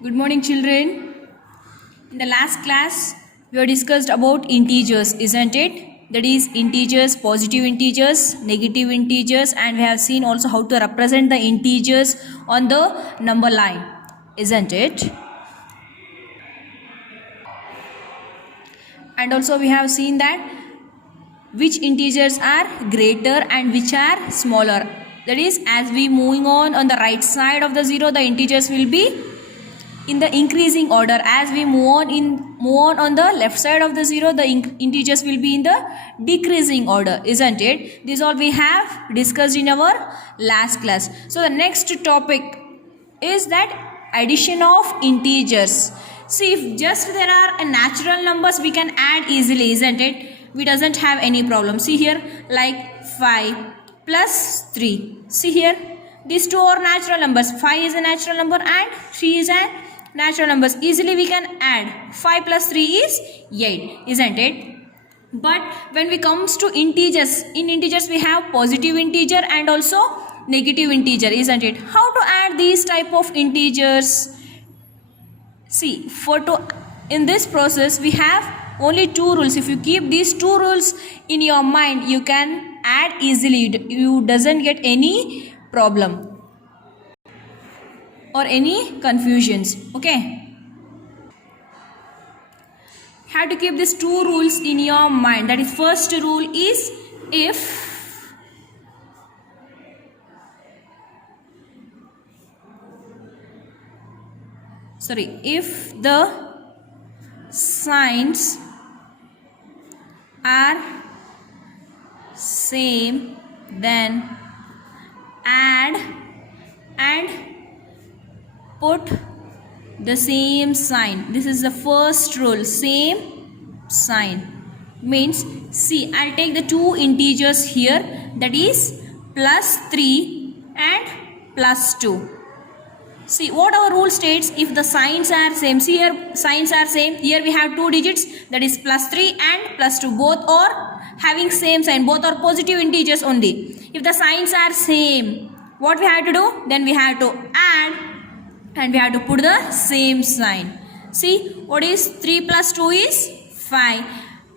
Good morning, children. In the last class, we have discussed about integers, isn't it? That is integers, positive integers, negative integers, and we have seen also how to represent the integers on the number line, isn't it? And also we have seen that which integers are greater and which are smaller. That is, as we moving on the right side of the zero, the integers will be in the increasing order. As we move on the left side of the zero, the integers will be in the decreasing order, isn't it? This all we have discussed in our last class. So the next topic is that addition of integers. See, if just there are natural numbers, we can add easily, isn't it? We doesn't have any problem. See here, like 5 plus 3. See here, these two are natural numbers. 5 is a natural number and 3 is a natural numbers. Easily we can add. 5 plus 3 is 8, isn't it? But when we comes to integers, in integers we have positive integer and also negative integer, isn't it? How to add these type of integers? See, in this process we have only two rules. If you keep these two rules in your mind, you can add easily. You doesn't get any problem or any confusions. Okay, have to keep these two rules in your mind. That is, first rule is if the signs are same, then add and put the same sign. This is the first rule. Same sign means, see, I'll take the two integers here, that is plus 3 and plus 2. See, what our rule states, if the signs are same. See here, signs are same. Here we have two digits, that is plus 3 and plus 2. Both are having same sign. Both are positive integers only. If the signs are same, what we have to do? Then we have to add and we have to put the same sign. See, what is 3 plus 2 is 5.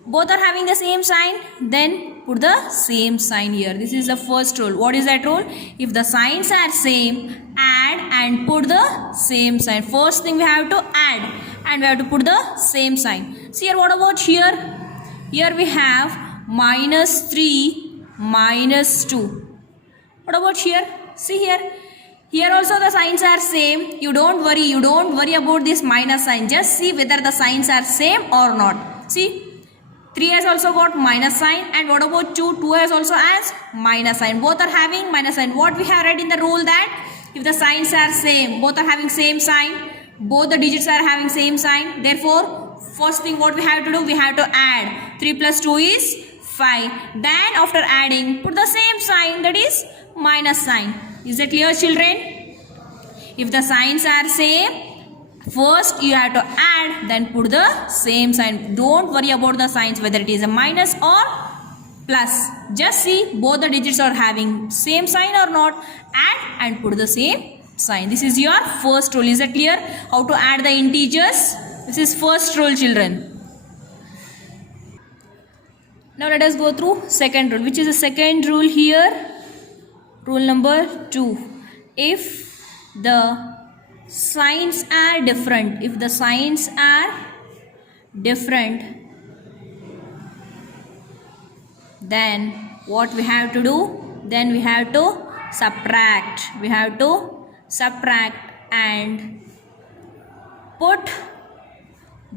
Both are having the same sign, then put the same sign here. This is the first rule. What is that rule? If the signs are same, add and put the same sign. First thing we have to add and we have to put the same sign. See here, what about here? Here we have minus 3, minus 2. What about here? See here. Here also the signs are same. You don't worry about this minus sign. Just see whether the signs are same or not. See, 3 has also got minus sign, and what about 2? 2 has also has minus sign. Both are having minus sign. What we have read in the rule, that if the signs are same, both are having same sign, both the digits are having same sign. Therefore, first thing what we have to do, we have to add. 3 plus 2 is 5. Then after adding, put the same sign, that is minus sign. Is that clear, children? If the signs are same, first you have to add, then put the same sign. Don't worry about the signs whether it is a minus or plus. Just see both the digits are having same sign or not. Add and put the same sign. This is your first rule. Is that clear? How to add the integers? This is first rule, children. Now let us go through second rule. Which is the second rule here? Rule number 2. If the signs are different, if the signs are different, then what we have to do? Then we have to subtract. We have to subtract and put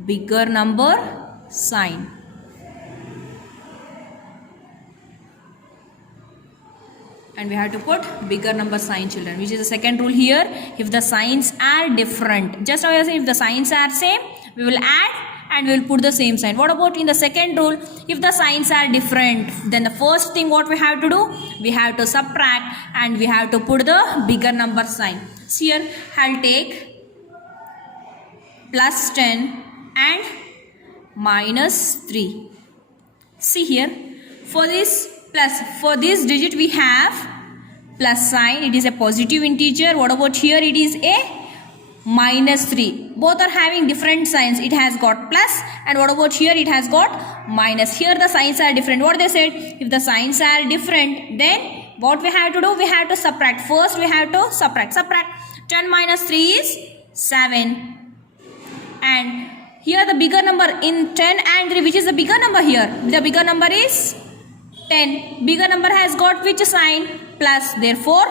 bigger number sign. And we have to put bigger number sign, children, which is the second rule here. If the signs are different, just now I said, if the signs are same, we will add and we will put the same sign. What about in the second rule? If the signs are different, then the first thing what we have to do, we have to subtract and we have to put the bigger number sign. So here I'll take plus 10 and minus 3. See here, for this digit we have plus sign. It is a positive integer. What about here? It is a minus 3. Both are having different signs. It has got plus, and what about here? It has got minus. Here the signs are different. What they said? If the signs are different, then what we have to do? We have to subtract. First we have to subtract. 10 minus 3 is 7. And here the bigger number in 10 and 3. Which is the bigger number here? The bigger number is 10. Bigger number has got which sign? Plus. Therefore,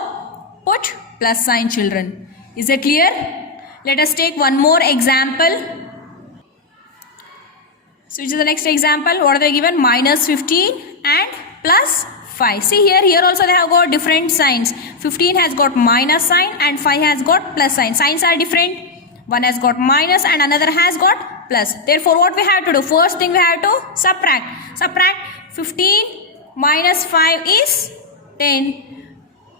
put plus sign, children. Is it clear? Let us take one more example. So which is the next example? What are they given? Minus 15 and plus 5. See here also they have got different signs. 15 has got minus sign and 5 has got plus sign. Signs are different. One has got minus and another has got plus. Therefore, what we have to do? First thing we have to subtract. Subtract 15 minus 5 is 10.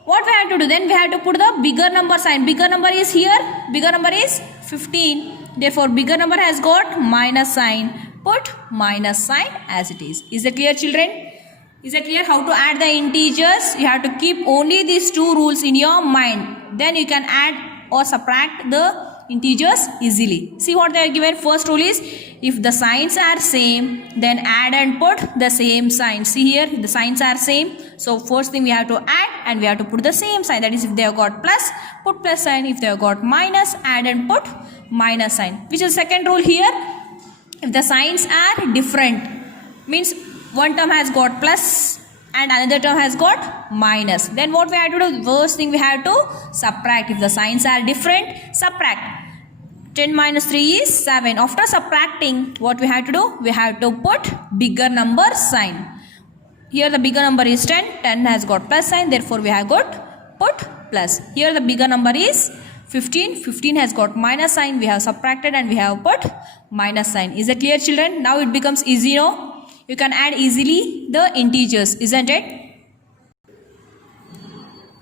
What we have to do? Then we have to put the bigger number sign. Bigger number is here. Bigger number is 15. Therefore, bigger number has got minus sign. Put minus sign as it is. Is it clear, children? Is it clear how to add the integers? You have to keep only these two rules in your mind. Then you can add or subtract the integers easily. See what they are given. First rule is, if the signs are same, then add and put the same sign. See here, the signs are same. So first thing we have to add and we have to put the same sign. That is, if they have got plus, put plus sign. If they have got minus, add and put minus sign. Which is second rule here. If the signs are different, means one term has got plus and another term has got minus, then what we have to do? First thing we have to subtract. If the signs are different, subtract. 10 minus 3 is 7. After subtracting, what we have to do? We have to put bigger number sign. Here the bigger number is 10. 10 has got plus sign. Therefore, we have got put plus. Here the bigger number is 15. 15 has got minus sign. We have subtracted and we have put minus sign. Is it clear, children? Now it becomes easy, no? You can add easily the integers, isn't it?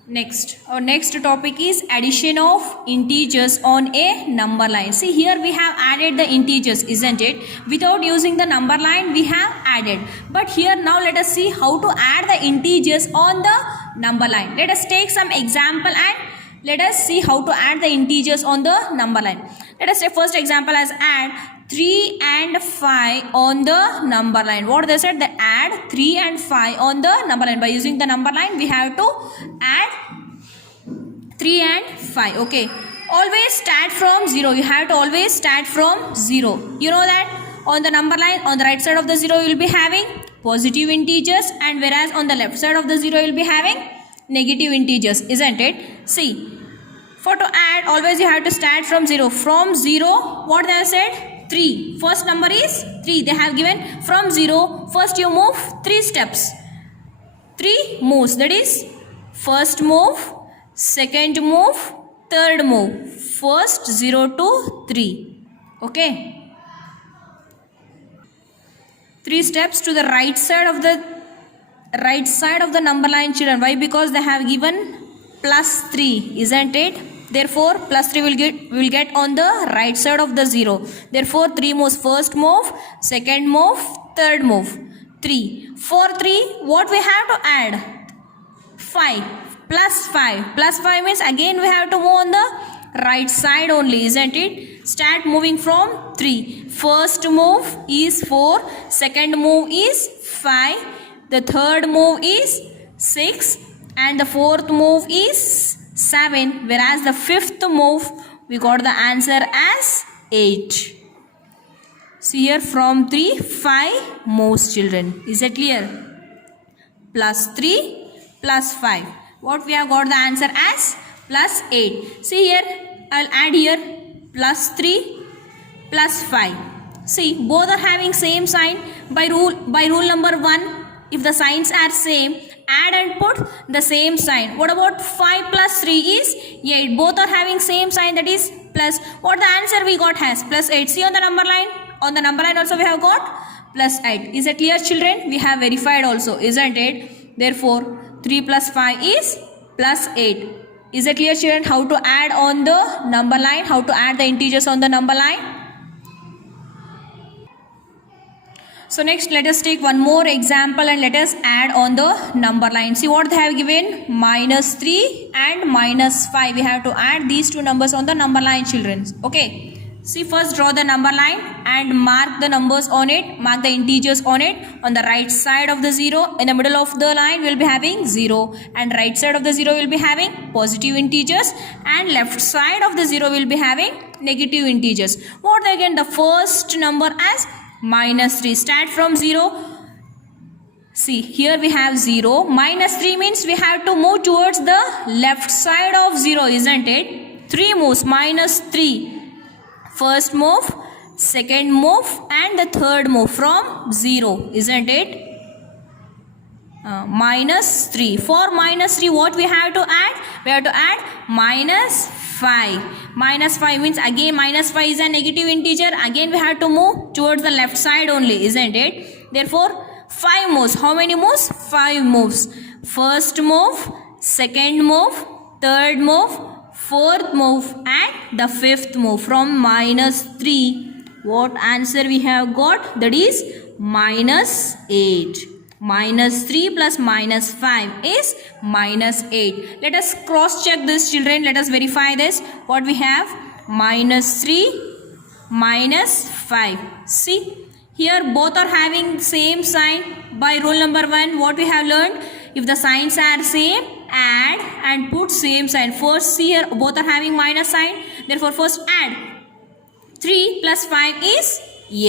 Next, our next topic is addition of integers on a number line. See here we have added the integers, isn't it? Without using the number line we have added. But here now let us see how to add the integers on the number line. Let us take some example and let us see how to add the integers on the number line. Let us take first example as add 3 and 5 on the number line. What they said? They add 3 and 5 on the number line. By using the number line, we have to add 3 and 5. Okay. Always start from 0. You have to always start from 0. You know that on the number line, on the right side of the 0, you will be having positive integers, and whereas on the left side of the 0, you will be having negative integers, isn't it? See, for to add, always you have to start from 0. From 0, what they have said? 3. First number is 3. They have given from 0. First you move 3 steps. 3 moves. That is first move, second move, third move. First 0 to 3. Okay. 3 steps to the right side of the number line, children. Why? Because they have given plus 3, isn't it? Therefore, plus 3 will get on the right side of the 0. Therefore, 3 moves. First move, second move, third move. 3. For 3, what we have to add? 5. Plus 5. Plus 5 means again we have to move on the right side only, isn't it? Start moving from 3. First move is 4. Second move is 5. The third move is 6. And the fourth move is 7, whereas the fifth move we got the answer as 8. See here, from 3 5 moves, children. Is it clear? Plus 3 plus 5. What we have got the answer as? Plus 8. See here, I will add here plus 3 plus 5. See, both are having same sign. By rule number 1, if the signs are same, add and put the same sign. What about 5 plus 3 is 8. Both are having same sign, that is plus. What the answer we got has? Plus 8. See on the number line. On the number line also we have got plus 8. Is it clear, children? We have verified also, isn't it? Therefore, 3 plus 5 is plus 8. Is it clear, children, how to add on the number line? How to add the integers on the number line? So next let us take one more example and let us add on the number line. See what they have given, -3 and -5. We have to add these two numbers on the number line, children. Okay. See, first draw the number line and mark the numbers on it, mark the integers on it. On the right side of the 0, in the middle of the line we'll be having 0, and right side of the 0 will be having positive integers, and left side of the 0 will be having negative integers. What again, the first number as -3. Start from 0. See, here we have 0. -3 means we have to move towards the left side of 0, isn't it? 3 moves, -3. First move, second move, and the third move from 0, isn't it? -3. For -3, what we have to add? We have to add -5. -5 means again -5 is a negative integer. Again we have to move towards the left side only, isn't it? Therefore 5 moves. How many moves? 5 moves. First move, second move, third move, fourth move, and the fifth move from -3. What answer we have got? That is -8. -3 plus -5 is -8. Let us cross check this, children. Let us verify this. What we have? -3, -5. See, here both are having same sign. By rule number 1, what we have learned? If the signs are same, add and put same sign. First, see here both are having minus sign. Therefore, first add. 3 plus 5 is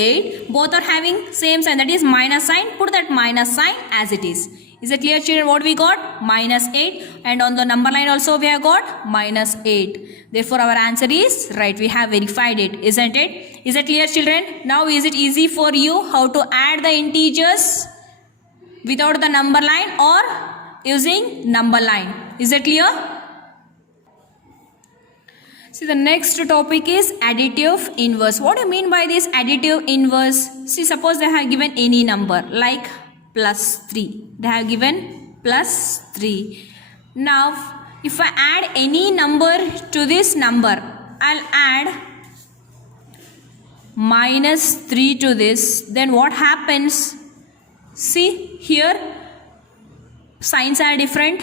8. Both are having same sign, that is minus sign. Put that minus sign as it is. Is it clear, children? What we got? -8. And on the number line also we have got -8. Therefore, our answer is right. We have verified it, isn't it? Is it clear, children? Now, is it easy for you how to add the integers without the number line or using number line? Is it clear? See, the next topic is additive inverse. What do you mean by this additive inverse? See, suppose they have given any number like +3. They have given +3. Now, if I add any number to this number, I'll add -3 to this. Then what happens? See, here signs are different,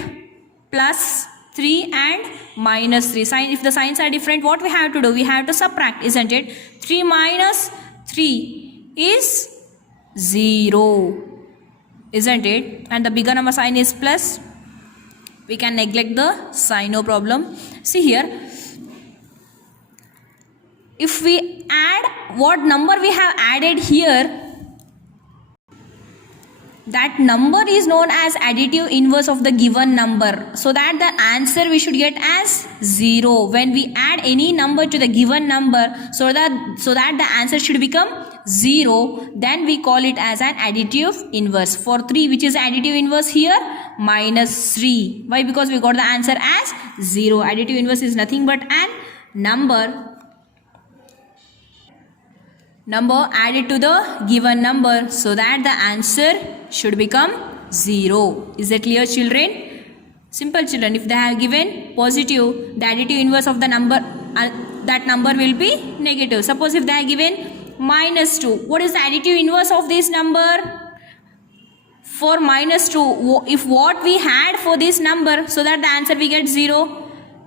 +3 and -3. If the signs are different, what we have to do? We have to subtract, isn't it? 3 minus 3 is 0, isn't it? And the bigger number sign is plus. We can neglect the sign, no problem. See here, if we add what number we have added here, that number is known as additive inverse of the given number, so that the answer we should get as 0. When we add any number to the given number, so that the answer should become 0, then we call it as an additive inverse. For 3, which is additive inverse here? -3. Why? Because we got the answer as 0. Additive inverse is nothing but an number added to the given number, so that the answer should become 0. Is that clear, children? Simple, children. If they have given positive, the additive inverse of the number, that number will be negative. Suppose if they have given -2, what is the additive inverse of this number? For -2, if what we had for this number, so that the answer we get 0,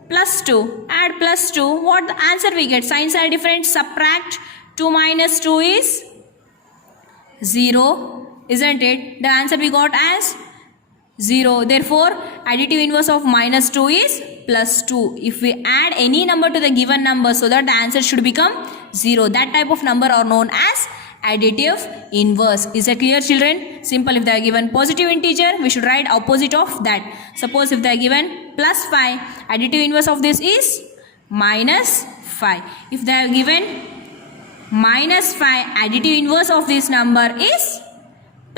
+2, add +2, what the answer we get? Signs are different, subtract. 2 minus 2 is 0, isn't it? The answer we got as 0. Therefore, additive inverse of -2 is +2. If we add any number to the given number, so that the answer should become 0. That type of number are known as additive inverse. Is that clear, children? Simple. If they are given positive integer, we should write opposite of that. Suppose if they are given +5, additive inverse of this is -5. If they are given -5, additive inverse of this number is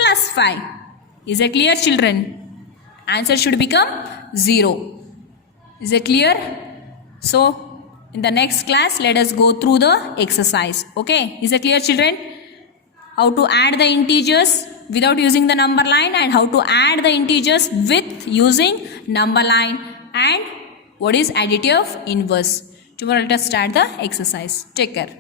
+5. Is it clear, children? Answer should become 0. Is it clear? So, in the next class, let us go through the exercise. Okay? Is it clear, children? How to add the integers without using the number line, and how to add the integers with using number line, and what is additive inverse. Tomorrow let us start the exercise. Take care.